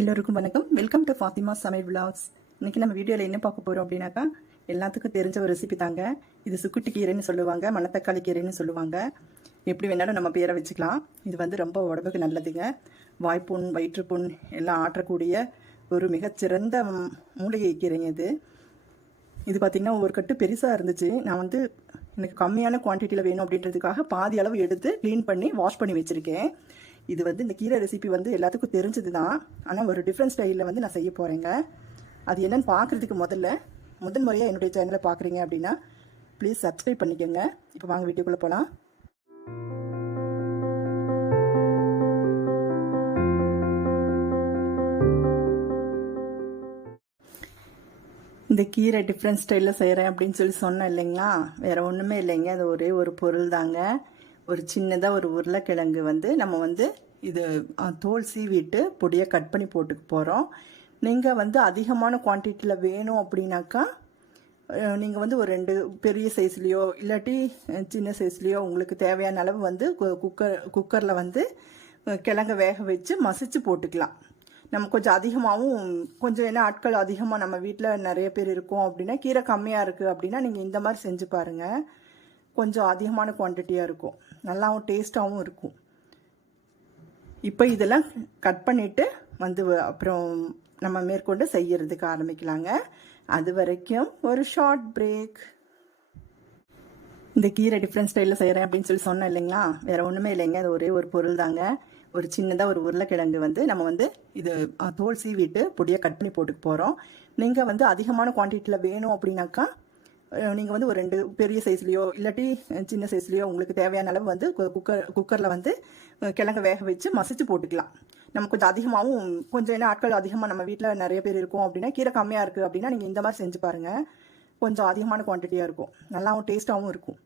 எல்லோருக்கும் வணக்கம். Welcome to Fathima சமையல் விலாக்ஸ். இன்னைக்கு நம்ம வீடியோவில் என்ன பார்க்க போகிறோம் அப்படின்னாக்கா, எல்லாத்துக்கும் தெரிஞ்ச ஒரு ரெசிபி தாங்க. இது சுக்குட்டி கீரைன்னு சொல்லுவாங்க, மணத்தக்காளி கீரைன்னு சொல்லுவாங்க. எப்படி வேணாலும் நம்ம பேரை வச்சுக்கலாம். இது வந்து ரொம்ப உடம்புக்கு நல்லதுங்க. வாய்ப்புண், வயிற்றுப்புண் எல்லாம் ஆற்றக்கூடிய ஒரு மிகச்சிறந்த மூலிகை கீரைங்க இது. இது பார்த்திங்கன்னா ஒரு கட்டு பெருசாக இருந்துச்சு. நான் வந்து எனக்கு கம்மியான குவான்டிட்டியில் வேணும் அப்படின்றதுக்காக பாதி அளவு எடுத்து க்ளீன் பண்ணி வாஷ் பண்ணி வச்சுருக்கேன். இது வந்து இந்த கீரை ரெசிபி வந்து எல்லாத்துக்கும் தெரிஞ்சது தான். ஆனால் ஒரு டிஃப்ரெண்ட் ஸ்டைலில் வந்து நான் செய்ய போகிறேங்க. அது என்னென்னு பார்க்குறதுக்கு முதல் முறையாக என்னுடைய சேனலை பார்க்குறீங்க அப்படின்னா ப்ளீஸ் சப்ஸ்கிரைப் பண்ணிக்கோங்க. இப்போ வாங்க வீடியோக்குள்ளே போகலாம். இந்த கீரை டிஃப்ரெண்ட் ஸ்டைலில் செய்கிறேன் அப்படின்னு சொல்லி சொன்னேன் இல்லைங்களா, வேறு ஒன்றுமே இல்லைங்க. அது ஒரே ஒரு பொருள் தாங்க. ஒரு சின்னதாக ஒரு உருளைக்கிழங்கு வந்து நம்ம வந்து இது தோல் சீவிட்டு பொடியை கட் பண்ணி போட்டுக்க போகிறோம். நீங்கள் வந்து அதிகமான குவான்டிட்டியில் வேணும் அப்படின்னாக்கா நீங்கள் வந்து ஒரு 2 பெரிய சைஸ்லேயோ இல்லாட்டி சின்ன சைஸ்லேயோ உங்களுக்கு தேவையான அளவு வந்து குக்கரில் வந்து கிழங்க வேக வச்சு மசிச்சு போட்டுக்கலாம். நம்ம கொஞ்சம் அதிகமாகவும் கொஞ்சம் என்ன ஆட்கள் அதிகமாக நம்ம வீட்டில் நிறைய பேர் இருக்கோம் அப்படின்னா, கீரை கம்மியாக இருக்குது அப்படின்னா நீங்கள் இந்த மாதிரி செஞ்சு பாருங்கள். கொஞ்சம் அதிகமான குவான்டிட்டியாக இருக்கும், நல்லாவும் டேஸ்ட்டாகவும் இருக்கும். இப்போ இதெல்லாம் கட் பண்ணிவிட்டு வந்து அப்புறம் நம்ம மேற்கொண்டு செய்யறதுக்கு ஆரம்பிக்கலாங்க. அது வரைக்கும் ஒரு ஷார்ட் பிரேக். இந்த கீரை டிஃப்ரெண்ட் ஸ்டைலில் செய்கிறேன் அப்படின்னு சொல்லி சொன்னேன் இல்லைங்களா, வேறு ஒன்றுமே இல்லைங்க. அது ஒரே ஒரு பொருள் தாங்க. ஒரு சின்னதாக ஒரு உருளைக்கிழங்கு வந்து நம்ம வந்து இது தோல் சீவிட்டு பொடியை கட் பண்ணி போட்டுக்க போகிறோம். நீங்கள் வந்து அதிகமான குவான்டிட்டியில் வேணும் அப்படின்னாக்கா நீங்கள் வந்து ஒரு 2 பெரிய சைஸ்லேயோ இல்லாட்டி சின்ன சைஸ்லேயோ உங்களுக்கு தேவையான அளவு வந்து குக்கரில் வந்து கிழங்க வேக வச்சு மசிச்சு போட்டுக்கலாம். நம்ம கொஞ்சம் அதிகமாகவும் கொஞ்சம் என்ன ஆட்கள் அதிகமாக நம்ம வீட்டில் நிறைய பேர் இருக்கோம் அப்படின்னா, கீரை கம்மியாக இருக்குது அப்படின்னா நீங்கள் இந்த மாதிரி செஞ்சு பாருங்கள். கொஞ்சம் அதிகமான குவான்டிட்டியாக இருக்கும், நல்லாவும் டேஸ்ட்டாகவும் இருக்கும்.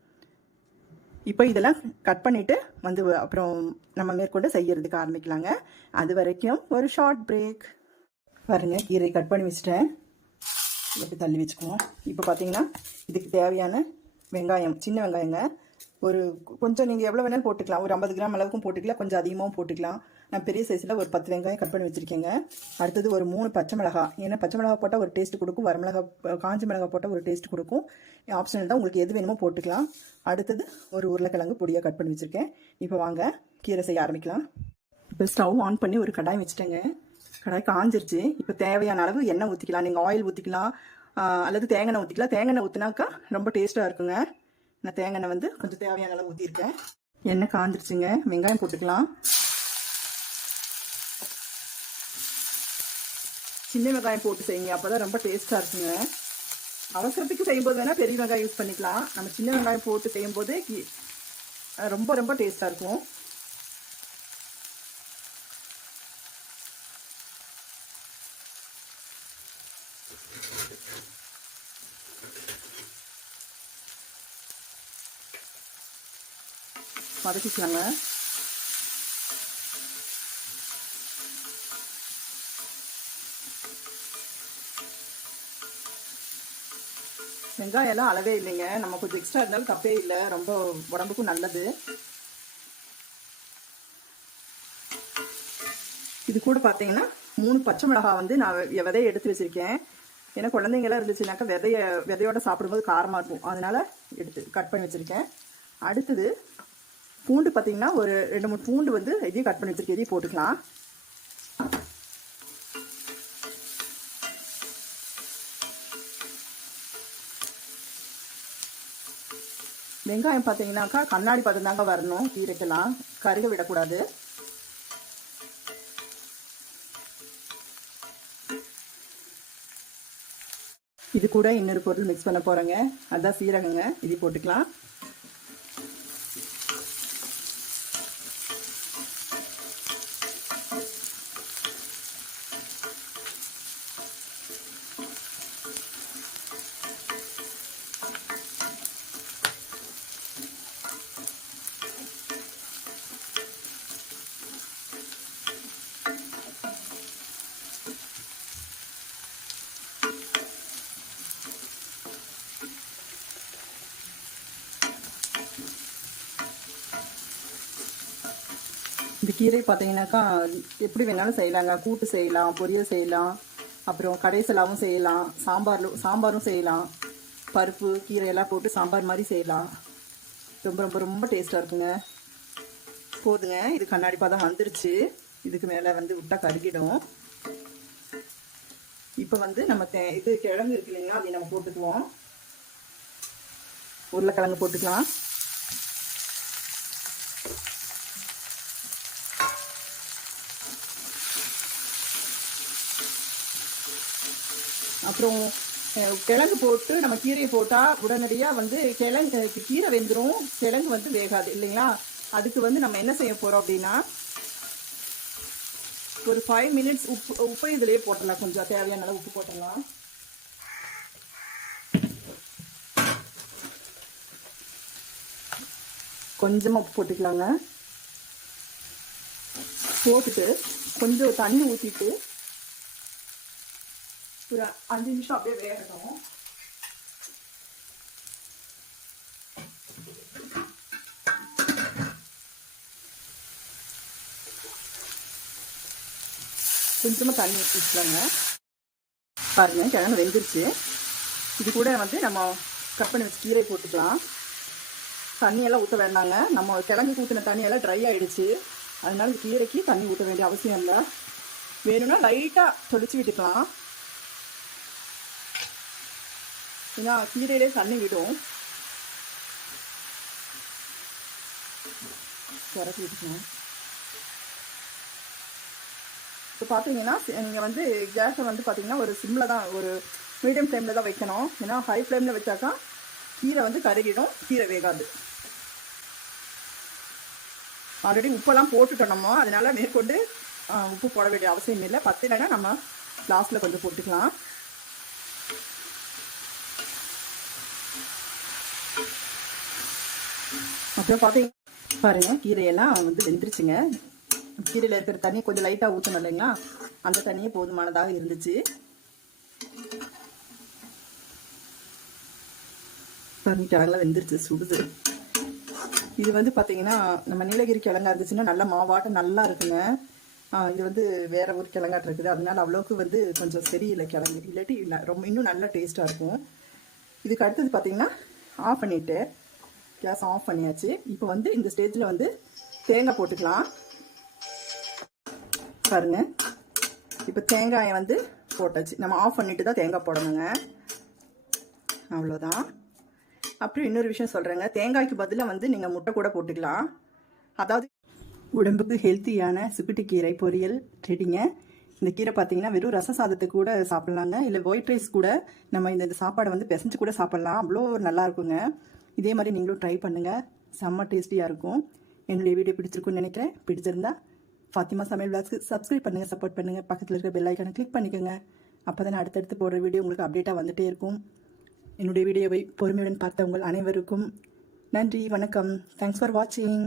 இப்போ இதெல்லாம் கட் பண்ணிவிட்டு வந்து அப்புறம் நம்ம மேற்கொண்டு செய்யறதுக்கு ஆரம்பிக்கலாங்க. அது வரைக்கும் ஒரு ஷார்ட் பிரேக். பாருங்கள், கீரை கட் பண்ணி வச்சுட்டேன். எப்படி தள்ளி வச்சுக்குவோம். இப்போ பார்த்தீங்கன்னா இதுக்கு தேவையான வெங்காயம், சின்ன வெங்காயங்க, ஒரு கொஞ்சம் நீங்கள் எவ்வளோ வேணாலும் போட்டுக்கலாம். ஒரு 50 கிராம் அளவுக்கும் போட்டுக்கலாம், கொஞ்சம் அதிகமாகவும் போட்டுக்கலாம். நான் பெரிய சைஸில் ஒரு 10 வெங்காயம் கட் பண்ணி வச்சுருக்கேங்க. அடுத்தது ஒரு 3 பச்சை மிளகாய். ஏன்னா பச்சை மிளகாய் போட்டால் ஒரு டேஸ்ட் கொடுக்கும், காஞ்சி மிளகாய் போட்டால் ஒரு டேஸ்ட் கொடுக்கும். ஆப்ஷனல் தான், உங்களுக்கு எது வேணுமோ போட்டுக்கலாம். அடுத்தது ஒரு உருளைக்கிழங்கு பொடியாக கட் பண்ணி வச்சுருக்கேன். இப்போ வாங்க கீரை செய்ய ஆரம்பிக்கலாம். இப்போ ஸ்டவ் ஆன் பண்ணி ஒரு கடாய் வச்சுட்டேங்க. கடாய் காஞ்சிருச்சு. இப்போ தேவையான அளவு எண்ணெய் ஊற்றிக்கலாம். நீங்கள் ஆயில் ஊற்றிக்கலாம் அல்லது தேங்காய் ஊற்றிக்கலாம். தேங்காய் ஊற்றினாக்கா ரொம்ப டேஸ்ட்டாக இருக்குங்க. நான் தேங்காய் வந்து கொஞ்சம் தேவையான அளவு ஊற்றிருக்கேன். எண்ணெய் காஞ்சிருச்சுங்க. வெங்காயம் போட்டுக்கலாம். சின்ன வெங்காயம் போட்டு செய்யுங்க, அப்போ தான் ரொம்ப டேஸ்ட்டாக இருக்குங்க. அவசரத்துக்கு செய்யும்போது வேணால் பெரிய வெங்காயம் யூஸ் பண்ணிக்கலாம். நம்ம சின்ன வெங்காயம் போட்டு செய்யும்போது ரொம்ப ரொம்ப டேஸ்ட்டாக இருக்கும். வதக்கிக்கலாங்க. வெங்காயம் எல்லாம் அளவே இல்லைங்க. நம்ம கொஞ்சம் எக்ஸ்ட்ரா இருந்தாலும் தப்பே இல்லை, ரொம்ப உடம்புக்கும் நல்லது. இது கூட பார்த்தீங்கன்னா 3 பச்சை மிளகாய் வந்து நான் விதையை எடுத்து வச்சிருக்கேன். ஏன்னா குழந்தைங்களாம் இருந்துச்சுனாக்கா விதையோட சாப்பிடும்போது காரமாக இருக்கும், அதனால எடுத்து கட் பண்ணி வச்சிருக்கேன். அடுத்தது பூண்டு பார்த்தீங்கன்னா ஒரு 2-3 பூண்டு வந்து இதையும் கட் பண்ணி வச்சிருக்கேன். இதையும் போட்டுக்கலாம். வெங்காயம் பார்த்தீங்கன்னாக்கா கண்ணாடி பதம் தாங்க வரணும். கீரைக்கெல்லாம் கருக விடக்கூடாது. இது கூட இன்னொரு பொருள் மிக்ஸ் பண்ண போகிறேங்க. அதுதான் சீரகங்க. இது போட்டுக்கலாம். கீரை பார்த்தீங்கன்னாக்கா எப்படி வேணாலும் செய்யலாங்க. கூட்டு செய்யலாம், பொரியல் செய்யலாம், அப்புறம் கடைசலாவும் செய்யலாம், சாம்பாரும் செய்யலாம். பருப்பு கீரை எல்லாம் போட்டு சாம்பார் மாதிரி செய்யலாம். ரொம்ப ரொம்ப ரொம்ப டேஸ்ட்டாக இருக்குங்க. போதுங்க, இது கண்ணாடி பாதம் வந்துருச்சு. இதுக்கு மேலே வந்து விட்டா கருகிடும். இப்போ வந்து நம்ம இது கிழங்கு இருக்கு இல்லைங்களா, அதை நம்ம போட்டுக்குவோம். உருளைக்கிழங்கு போட்டுக்கலாம். அப்புறம் கிழங்கு போட்டு நம்ம கீரையை போட்டால் உடனடியாக வந்து கீரை வெந்துடும், கிழங்கு வந்து வேகாது இல்லைங்களா. அதுக்கு வந்து நம்ம என்ன செய்ய போகிறோம் அப்படின்னா, ஒரு 5 மினிட்ஸ் உப்பு இதுலேயே போட்டுடலாம். கொஞ்சம் தேவையான அளவு உப்பு போட்டுடலாம். கொஞ்சமாக உப்பு போட்டுக்கலாங்க. போட்டுட்டு கொஞ்சம் தண்ணி ஊற்றிட்டு ஒரு 5 நிமிஷம் அப்படியே வேகட்டும். கொஞ்சமாக தண்ணி ஊற்றிக்கலாங்க. பாருங்கள், கிழங்கு வெந்துருச்சு. இது கூட வந்து நம்ம கட் பண்ணி வச்சு கீரை போட்டுக்கலாம். தண்ணியெல்லாம் ஊற்ற வேண்டாங்க. நம்ம கிழங்கு ஊற்றின தண்ணியெல்லாம் ட்ரை ஆகிடுச்சு. அதனால கீரைக்கு தண்ணி ஊற்ற வேண்டிய அவசியம் இல்லை. வேணும்னா லைட்டாக தொளிச்சு விட்டுக்கலாம். ஏன்னா கீரையிலே தண்ணி விடும். குறைச்சி விட்டுக்கலாம். இப்போ பார்த்தீங்கன்னா நீங்கள் வந்து கேஸை வந்து பார்த்தீங்கன்னா ஒரு சிம்மில் தான், ஒரு மீடியம் ஃப்ளேமில் தான் வைக்கணும். ஏன்னா ஹை ஃப்ளேமில் வச்சாக்கா கீரை வந்து கருகிடும், கீரை வேகாது. ஆல்ரெடி உப்பெல்லாம் போட்டுட்டோம் நம்ம, அதனால மேற்கொண்டு உப்பு போட வேண்டிய அவசியம் இல்லை. பத்தலைன்னா நம்ம லாஸ்ட்டில் கொஞ்சம் போட்டுக்கலாம். அப்புறம் பார்த்தீங்கன்னா பாருங்கள், கீரையெல்லாம் வந்து வெந்துருச்சுங்க. கீரையில் இருக்கிற தண்ணி கொஞ்சம் லைட்டாக ஊற்றணும் இல்லைங்களா, அந்த தண்ணியே போதுமானதாக இருந்துச்சு. பாருங்க, கிழங்குலாம் வெந்துருச்சு, சுடுது. இது வந்து பார்த்தீங்கன்னா நம்ம நீலகிரி கிழங்கா இருந்துச்சுன்னா நல்லா மாவாட்டம் நல்லா இருக்குங்க. இது வந்து வேற ஒரு கிழங்காட்டு இருக்குது, அதனால அவ்வளோக்கு வந்து கொஞ்சம் சரியில்லை கிழங்கு. இல்லாட்டி ரொம்ப இன்னும் நல்லா டேஸ்ட்டாக இருக்கும். இதுக்கு அடுத்தது பார்த்தீங்கன்னா ஆஃப் பண்ணிவிட்டு கேஸ் ஆஃப் பண்ணியாச்சு. இப்போ வந்து இந்த ஸ்டேஜில் வந்து தேங்காய் போட்டுக்கலாம். பாருங்க, இப்போ தேங்காயை வந்து போட்டாச்சு. நம்ம ஆஃப் பண்ணிட்டு தான் தேங்காய் போடணுங்க. அவ்வளோதான். அப்புறம் இன்னொரு விஷயம் சொல்கிறேங்க, தேங்காய்க்கு பதிலாக வந்து நீங்கள் முட்டை கூட போட்டுக்கலாம். அதாவது உடம்புக்கு ஹெல்த்தியான சிப்பிட்டுக்கீரை பொரியல் ரெடிங்க. இந்த கீரை பார்த்தீங்கன்னா வெறும் ரச சாதத்தை கூட சாப்பிட்லாங்க, இல்லை ஒயிட் ரைஸ் கூட நம்ம இந்த சாப்பாடை வந்து பிசைஞ்சு கூட சாப்பிட்லாம். அவ்வளோ நல்லா இருக்குங்க. இதே மாதிரி நீங்களும் ட்ரை பண்ணுங்கள், செம்ம டேஸ்டியாக இருக்கும். என்னுடைய வீடியோ பிடிச்சிருக்குன்னு நினைக்கிறேன். பிடிச்சிருந்தா ஃபாத்திமா சமையல் விளாக்ஸ்க்கு சப்ஸ்கிரைப் பண்ணுங்கள், சப்போர்ட் பண்ணுங்கள். பக்கத்தில் இருக்கிற பெல் ஐக்கானை கிளிக் பண்ணிக்கோங்க. அப்போ தான் அடுத்தடுத்து போடுற வீடியோ உங்களுக்கு அப்டேட்டாக வந்துகிட்டே இருக்கும். என்னுடைய வீடியோவை பொறுமையுடன் பார்த்த உங்கள் அனைவருக்கும் நன்றி, வணக்கம். தேங்க்ஸ் ஃபார் வாட்சிங்.